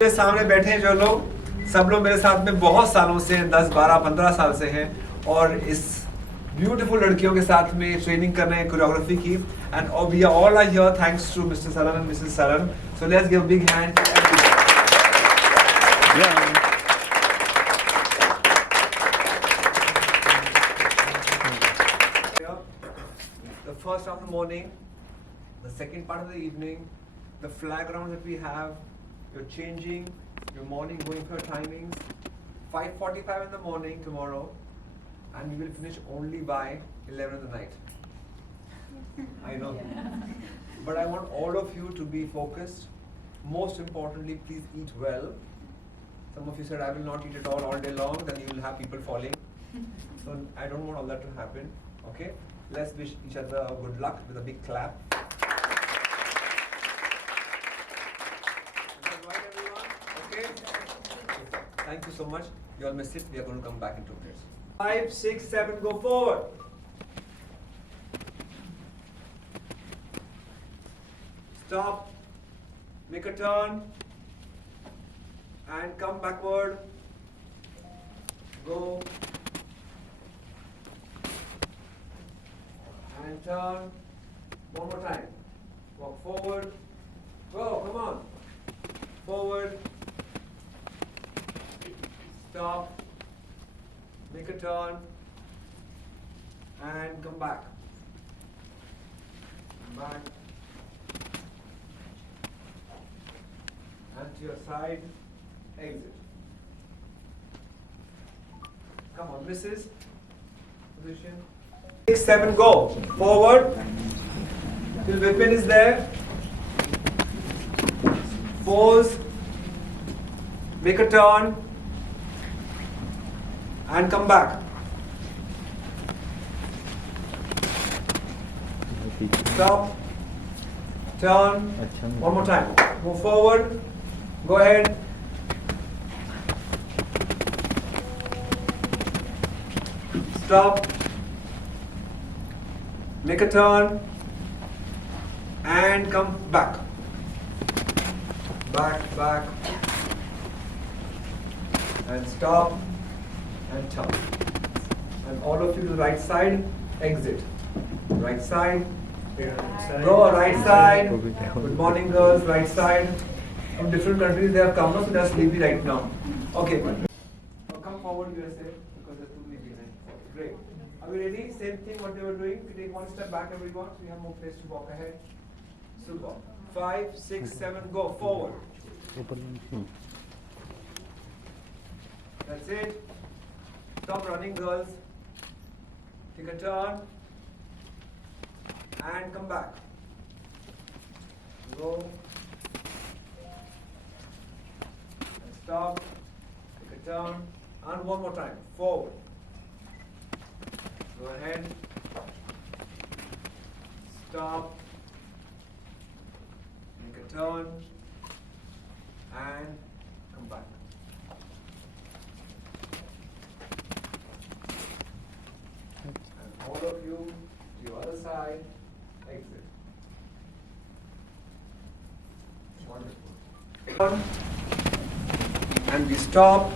मेरे सामने बैठे हैं जो लोग, सब लोग मेरे साथ में बहुत सालों से, 10, 12, 15 साल से हैं और इस ब्यूटीफुल लड़कियों के साथ में ट्रेनिंग कर रहे हैं कोरियोग्राफी की। And we are all are here thanks to mister Salan and Mrs Salan. So let's give big hand to everyone. The first of the morning, the second part of the evening, the flag round that we have, you're changing, your morning going for your timings, 5:45 in the morning tomorrow, and we will finish only by 11 in the night. I know. But I want all of you to be focused. Most importantly, please eat well. Some of you said I will not eat at all day long, then you will have people falling. So I don't want all that to happen. Okay? Let's wish each other good luck with a big clap. Right, everyone? Okay? Thank you so much. You all may sit. We are going to come back in 2 minutes. 5, 6, 7, go forward. Stop. Make a turn. And come backward. Go. And turn. One more time. Walk forward. Go, come on. Forward. Stop. Make a turn. And come back. Come back. And to your side. Exit. Come on, misses. Position. 6, 7, go. Forward. Till weapon is there. Pose. Make a turn. And come back. Stop. Turn. One more time. Move forward. Go ahead. Stop. Make a turn. And come back. Back, back. And stop. And turn. And all of you to the right side. Exit. Right side. Go right side. Good morning, girls. Right side. From different countries they have come now, so they are sleepy right now. Okay. So come forward, USA, because there's too many behind. Great. Are we ready? Same thing what they were doing. We take one step back, everyone. So we have more place to walk ahead. Super. 5, 6, 7, go forward. That's it. Stop running, girls. Take a turn. And come back. Go. And stop. Take a turn. And one more time. Forward. Go ahead. Stop. Make a turn. And come back. And all of you to your other side. Exit. Wonderful. And we stop.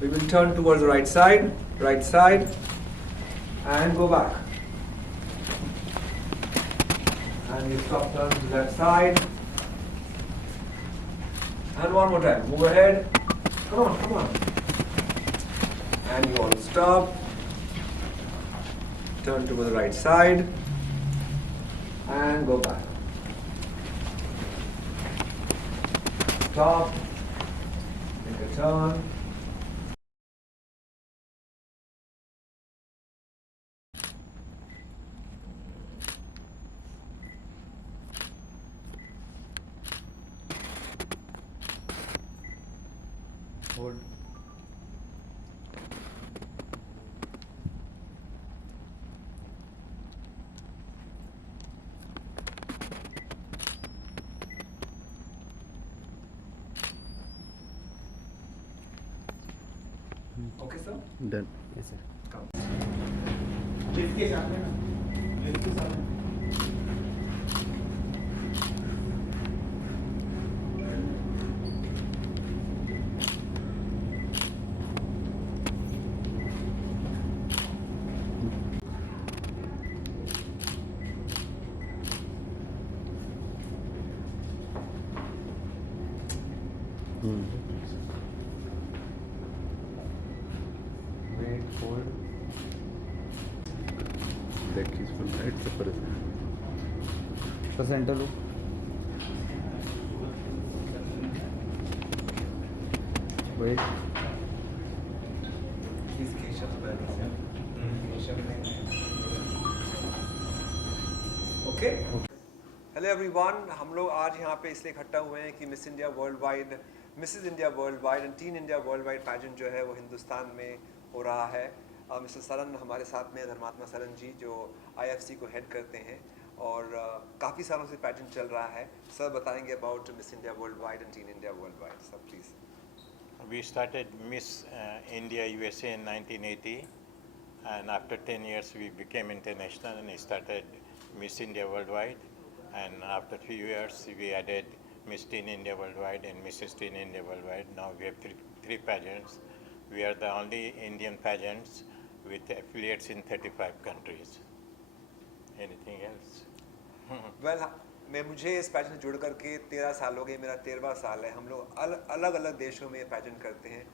We will turn towards the right side, and go back. And we stop, turn to the left side, And one more time. Move ahead. Come on, come on. And you want to stop. Turn to the right side. And go back. Stop. Make a turn. Hold. Okay, sir? Done. Yes, sir. Come. Lift के सामने ना lift के सामने Wait, hold. That is from right separation. तो centre लो वही Please, Keshav's back. Keshav. Okay. Hello everyone, हम लोग आज यहाँ पे इसलिए इकट्ठा हुए हैं कि miss India world wide, Mrs India world wide and teen India world wide pageant जो है वो हिंदुस्तान में हो रहा है। मिस्टर सरन हमारे साथ में, धर्मात्मा सरन जी, जो आईएफसी को हेड करते हैं और काफ़ी सालों से पैजेंट चल रहा है। सर बताएंगे about miss India world wide and teen India world wide. Sir please. We started Miss India USA in 1980, and after 10 years we became international and started Miss India Worldwide. And after 3 years we added Miss Teen India Worldwide and Mrs. Teen India Worldwide. Now we have three pageants. We are the only Indian pageants with affiliates in 35 countries. Anything else? Well मुझे इस pageant से जुड़ करके 13 साल हो गए, मेरा 13वां साल है। हम लोग अलग अलग देशों में पैजेंट करते हैं।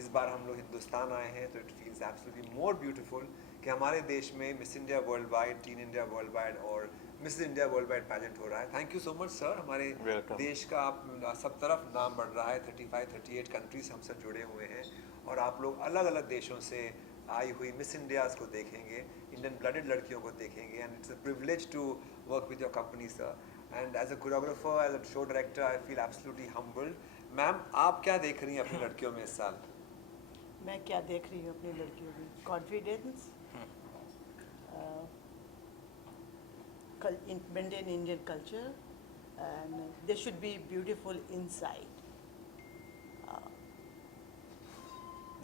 इस बार हम लोग हिंदुस्तान आए हैं तो it feels absolutely more beautiful कि हमारे देश में Miss India world wide, teen India world wide और Miss India world wide pageant हो रहा है। Thank you so much sir. हमारे Welcome. देश का आप सब तरफ नाम बढ़ रहा है। 35-38 कंट्रीज हमसे जुड़े हुए हैं और आप लोग अलग अलग देशों से आई हुई मिस इंडियाज़ को देखेंगे, इंडियन ब्लडेड लड़कियों को देखेंगे। And it's a privilege to work with your company sir. And as a choreographer, as a show director, I feel absolutely humbled. Ma'am, आप क्या देख रही हैं अपनी लड़कियों में इस साल? मैं क्या देख रही हूँ अपनी लड़कियों में? Confidence, maintain Indian culture and they should be beautiful inside.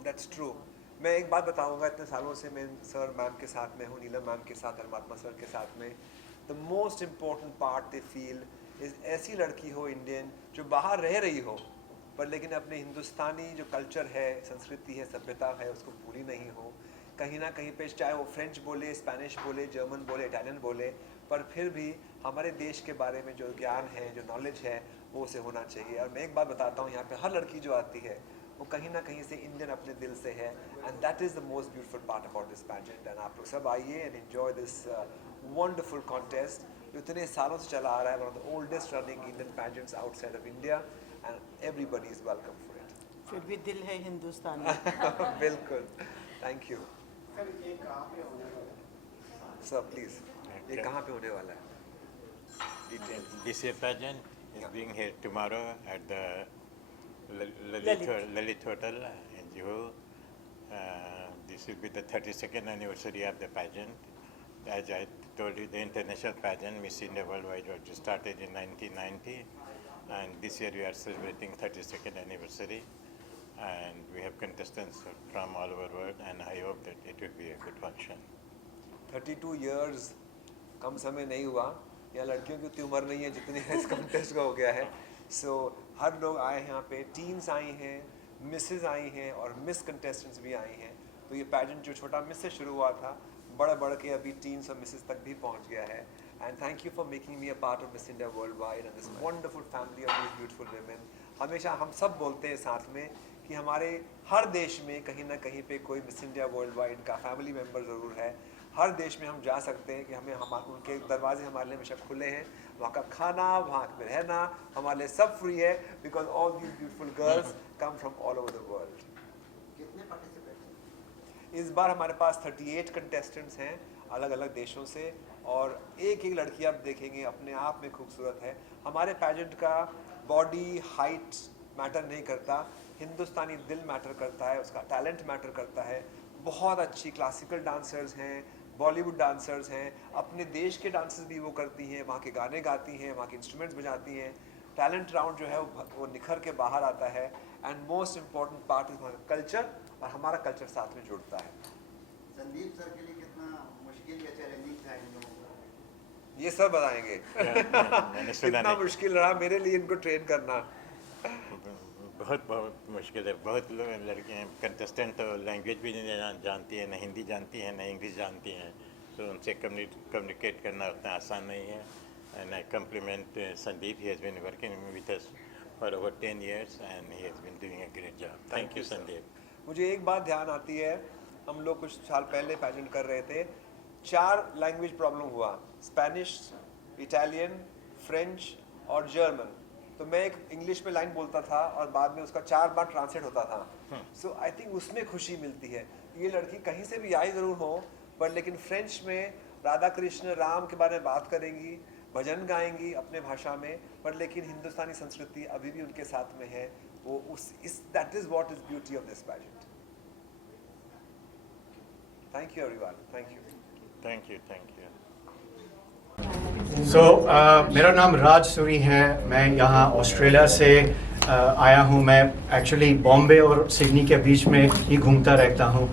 That's true. मैं एक बात बताऊंगा, इतने सालों से मैं सर मैम के साथ में हूँ, नीलम मैम के साथ, धर्मात्मा सर के साथ में। The most important part they feel is ऐसी लड़की हो इंडियन जो बाहर रह रही हो पर लेकिन अपने हिंदुस्तानी जो कल्चर है, संस्कृति है, सभ्यता है, उसको भूली नहीं हो। कहीं ना कहीं पे चाहे वो फ्रेंच बोले, स्पेनिश बोले, जर्मन बोले, इटालियन बोले, पर फिर भी हमारे देश के बारे में जो ज्ञान है, जो नॉलेज है, वो उसे होना चाहिए। और मैं एक बात बताता हूँ, यहाँ पे हर लड़की जो आती है वो कहीं ना कहीं से इंडियन अपने दिल से है। And that is the most beautiful part about this pageant. And आप लोग सब आइए and enjoy this wonderful contest जो इतने सालों से चला आ रहा है। One of the oldest running Indian pageants outside of India and everybody is welcome for it. फिर भी दिल है हिंदुस्तान में। बिल्कुल, थैंक यू सर। प्लीज़, ये Okay. कहाँ पे होने वाला है? Detail. This year pageant is Yeah. being held tomorrow at the Lalit. Lalit Hotel in Juhu. This will be the 32nd anniversary of the pageant. As I told you, the international pageant, Miss India Worldwide, was started in 1990, and this year we are celebrating 32nd anniversary. And we have contestants from all over the world, and I hope that it will be a good function. 32 years कम समय नहीं हुआ। या लड़कियों की उतनी उम्र नहीं है जितनी इस कॉन्टेस्ट का हो गया है। सो हर लोग आए हैं यहाँ पे, टीन्स आई हैं, मिसेस आई हैं और मिस कंटेस्टेंट्स भी आई हैं। तो ये पैजेंट जो छोटा मिस से शुरू हुआ था, बढ़ के अभी टीन्स और मिसेस तक भी पहुँच गया है। and thank you for making me a part of Miss India Worldwide and this wonderful family of these beautiful women. हमेशा हम सब बोलते हैं साथ में कि हमारे हर देश में कहीं ना कहीं पे कोई मिस इंडिया वर्ल्ड वाइड का फैमिली मेम्बर ज़रूर है. हर देश में हम जा सकते हैं कि उनके दरवाजे हमारे लिए हमेशा खुले हैं. वहाँ का खाना, वहाँ पे रहना हमारे लिए सब फ्री है, because all these beautiful girls come from all over the world. कितने पार्टिसिपेंट्स? इस बार हमारे पास 38 कंटेस्टेंट्स हैं अलग अलग देशों से, और एक एक लड़की आप देखेंगे अपने आप में खूबसूरत है. हमारे पैजेंट का बॉडी हाइट मैटर नहीं करता, हिंदुस्तानी दिल मैटर करता है, उसका टैलेंट मैटर करता है. बहुत अच्छी क्लासिकल डांसर्स हैं, बॉलीवुड डांसर्स हैं, अपने देश के डांसेस भी वो करती हैं, वहाँ के गाने गाती हैं, वहाँ के इंस्ट्रूमेंट्स बजाती हैं. टैलेंट राउंड जो है वो निखर के बाहर आता है. And most important part is हमारा कल्चर, और हमारा कल्चर साथ में जुड़ता है. संदीप सर के लिए कितना मुश्किल या चैलेंजिंग था इन लोगों को? ये सब बताएंगे. मैंने सुना कितना नहीं. मुश्किल रहा मेरे लिए इनको ट्रेन करना. बहुत बहुत मुश्किल है. बहुत लोग लड़कियाँ कंटेस्टेंट तो लैंग्वेज भी नहीं जानती हैं, न हिंदी जानती हैं, न इंग्लिश जानती हैं, तो उनसे कम्युनिकेट करना उतना आसान नहीं है. And I compliment Sandeep. He has been working with us for over 10 years and he has been doing a great job. Thank you, Sandeep. मुझे एक बात ध्यान आती है, हम लोग कुछ साल पहले पैजेंट कर रहे थे, 4 लैंग्वेज प्रॉब्लम हुआ, स्पेनिश, इटालियन, फ्रेंच और जर्मन. तो मैं एक इंग्लिश में लाइन बोलता था और बाद में उसका 4 बार ट्रांसलेट होता था. सो आई थिंक उसमें खुशी मिलती है. ये लड़की कहीं से भी आई ज़रूर हो, पर लेकिन फ्रेंच में राधा कृष्ण राम के बारे में बात करेंगी, भजन गाएंगी अपने भाषा में, पर लेकिन हिंदुस्तानी संस्कृति अभी भी उनके साथ में है. वो that is what is beauty of this pageant. Thank you everyone. Thank you. Thank you, thank you. मेरा नाम राज सूरी है. मैं यहाँ ऑस्ट्रेलिया से आया हूँ. मैं एक्चुअली बॉम्बे और सिडनी के बीच में ही घूमता रहता हूँ.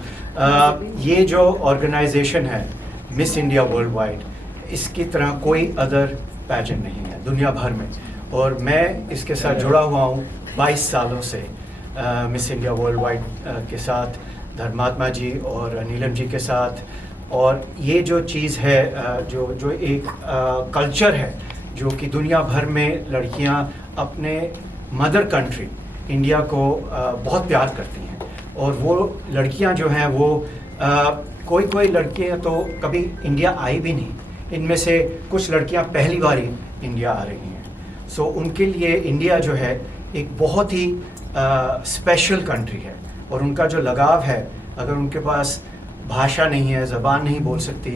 ये जो ऑर्गेनाइजेशन है मिस इंडिया वर्ल्ड वाइड, इसकी तरह कोई अदर पैजेंट नहीं है दुनिया भर में, और मैं इसके साथ जुड़ा हुआ हूँ 22 सालों से मिस इंडिया वर्ल्ड वाइड के साथ, धर्मात्मा जी और नीलम जी के साथ. और ये जो चीज़ है, जो एक कल्चर है जो कि दुनिया भर में लड़कियां अपने मदर कंट्री इंडिया को बहुत प्यार करती हैं. और वो लड़कियां जो हैं वो कोई लड़कियां तो कभी इंडिया आई भी नहीं. इनमें से कुछ लड़कियां पहली बार ही इंडिया आ रही हैं. सो उनके लिए इंडिया जो है एक बहुत ही स्पेशल कंट्री है. और उनका जो लगाव है, अगर उनके पास भाषा नहीं है, ज़बान नहीं बोल सकती,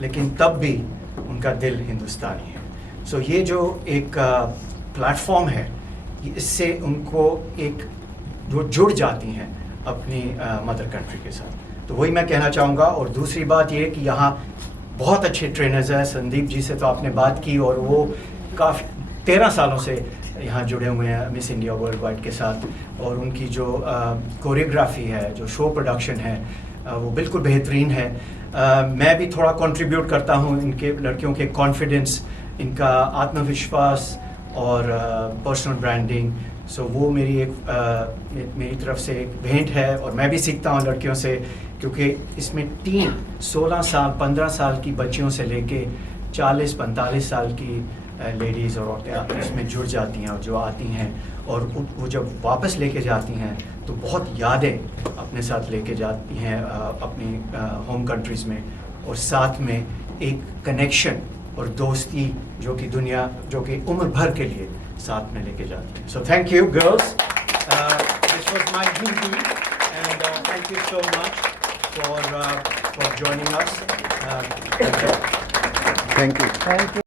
लेकिन तब भी उनका दिल हिंदुस्तानी है. सो ये जो एक प्लेटफॉर्म है, इससे उनको एक जो जुड़ जाती हैं अपनी मदर कंट्री के साथ. तो वही मैं कहना चाहूँगा. और दूसरी बात ये कि यहाँ बहुत अच्छे ट्रेनर्स हैं. संदीप जी से तो आपने बात की, और वो काफ़ी 13 सालों से यहाँ जुड़े हुए हैं मिस इंडिया वर्ल्ड वाइड के साथ. और उनकी जो कोरियोग्राफी है, जो शो प्रोडक्शन है, वो बिल्कुल बेहतरीन है. मैं भी थोड़ा कंट्रीब्यूट करता हूँ इनके लड़कियों के कॉन्फिडेंस, इनका आत्मविश्वास और पर्सनल ब्रांडिंग. सो वो मेरी तरफ से एक भेंट है. और मैं भी सीखता हूँ लड़कियों से, क्योंकि इसमें टीम 16 साल 15 साल की बच्चियों से लेके 40-45 साल की लेडीज़ और औरतें इसमें जुड़ जाती हैं और जो आती हैं, और वो जब वापस लेके जाती हैं तो बहुत यादें अपने साथ लेके जाती हैं अपनी होम कंट्रीज़ में, और साथ में एक कनेक्शन और दोस्ती जो कि उम्र भर के लिए साथ में लेके जाती है. So thank you girls. This was my duty, and thank you so much for joining us. Thank you.